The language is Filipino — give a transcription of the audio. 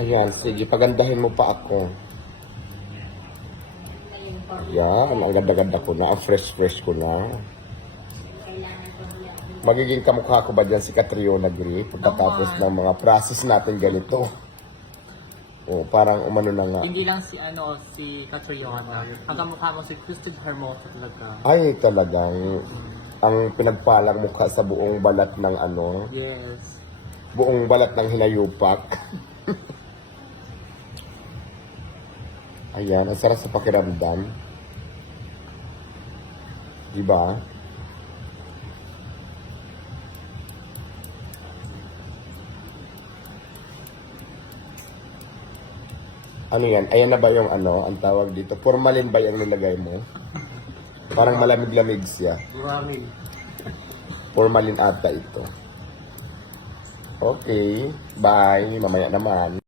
Ayan, sige, pagandahin mo pa ako. Ayan, ang ganda-ganda ko na, ang fresh-fresh ko na. Magiging kamukha ko ba dyan si Catriona Gray pagkatapos ng mga process natin ganito? O, parang umano na nga. Hindi lang si Catriona. Ang kamukha mo si Christine Hermosa talaga. Ay, talagang ang pinagpalang mukha sa buong balat ng ano, Yes. buong balat ng hinayupak. Ayan, ang sarap sa pakiramdam. Diba? Ano yan? Ayan na ba yung ano, ang tawag dito? Formalin ba yung nilagay mo? Parang malamig-lamig siya. Marami. Formalin ata ito. Okay, bye. Mamaya naman.